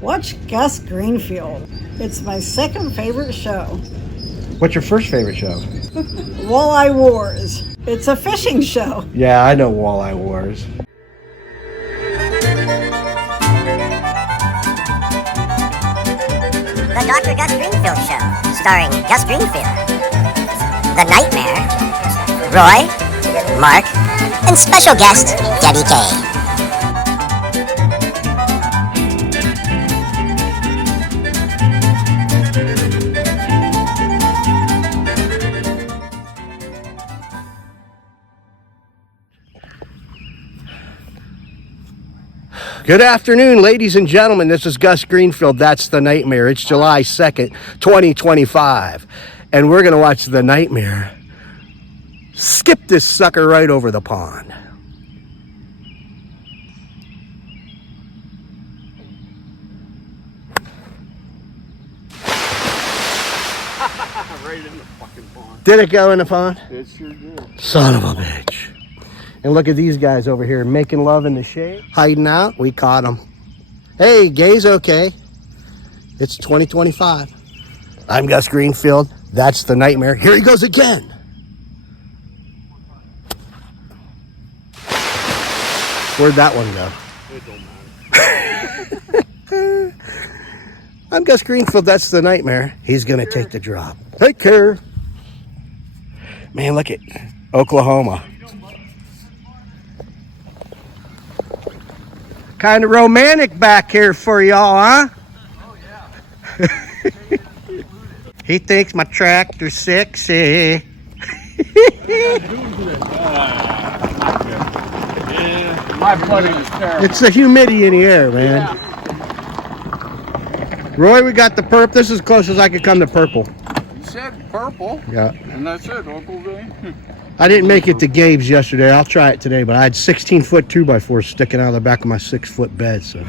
Watch Gus Greenfield. It's my second favorite show. What's your first favorite show? Walleye Wars. It's a fishing show. Yeah, I know Walleye Wars. The Dr. Gus Greenfield Show, starring Gus Greenfield, The Nightmare, Roy, Mark, and special guest Debbie K. Good afternoon, ladies and gentlemen. This is Gus Greenfield. That's The Nightmare. It's July 2nd, 2025. And we're going to watch The Nightmare skip this sucker right over the pond. Right in the fucking pond. Did it go in the pond? It sure did. Son of a bitch. And look at these guys over here making love in the shade. Hiding out. We caught them. Hey, gay's okay. It's 2025. I'm Gus Greenfield. That's The Nightmare. Here he goes again. Where'd that one go? It don't matter. I'm Gus Greenfield. That's The Nightmare. He's going to take the drop. Take care. Man, look at Oklahoma. Kind of romantic back here for y'all, huh? Oh, yeah. He thinks my tractor's sexy. Yeah, my buddy is terrible. It's the humidity in the air, man. Yeah. Roy, we got the purple. This is as close as I could come to purple. You said purple, Yeah. and that's it, Uncle V. I didn't make it to Gabe's yesterday. I'll try it today, but I had 16-foot 2x4 sticking out of the back of my 6-foot bed, so.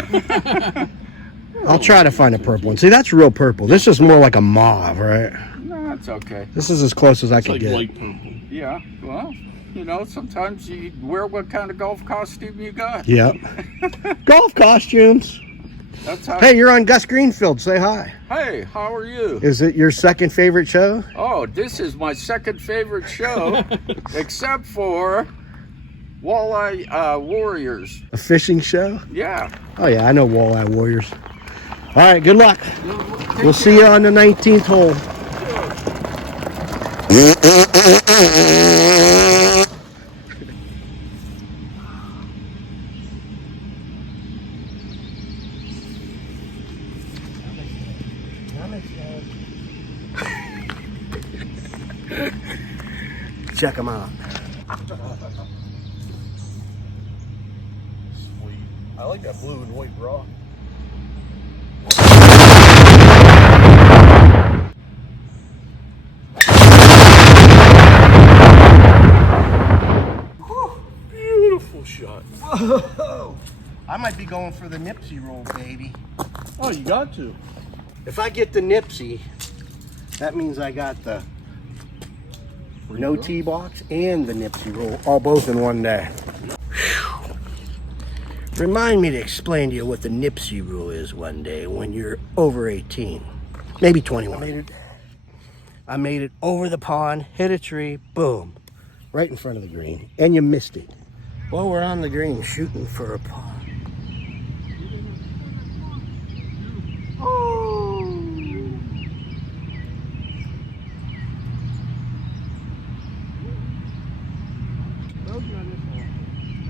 I'll try to find a purple one. See, that's real purple. This is more like a mauve, right? No, it's okay. This is as close as I could Like get. light purple. Yeah, well, you know, sometimes you wear what kind of golf costume you got. Yep. Golf costumes. That's how. Hey, you're on Gus Greenfield. Say hi. Hey, how are you? Is it your second favorite show? Oh, this is my second favorite show, except for Walleye Warriors. A fishing show? Yeah. Oh, yeah, I know Walleye Warriors. All right, good luck. We'll see you on the 19th hole. Check them out. Sweet. I like that blue and white bra. Beautiful shot. Whoa. I might be going for the Nippsie roll, baby. Oh, you got to. If I get the Nippsie, that means I got the no tee box and the Nippsie roll, all both in one day. Whew. Remind me to explain to you what the Nippsie rule is one day when you're over 18, maybe 21. I made it over the pond, hit a tree, boom, right in front of the green, and you missed it. Well, we're on the green shooting for a pond.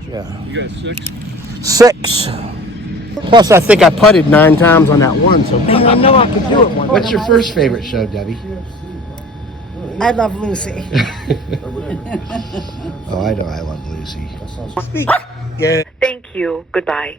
Yeah. You got 6? 6. Plus, I think I putted 9 times on that one, so man, I know I could do it one. What's your first favorite show, Debbie? I Love Lucy. Oh, I know I Love Lucy. Yeah. Thank you. Goodbye.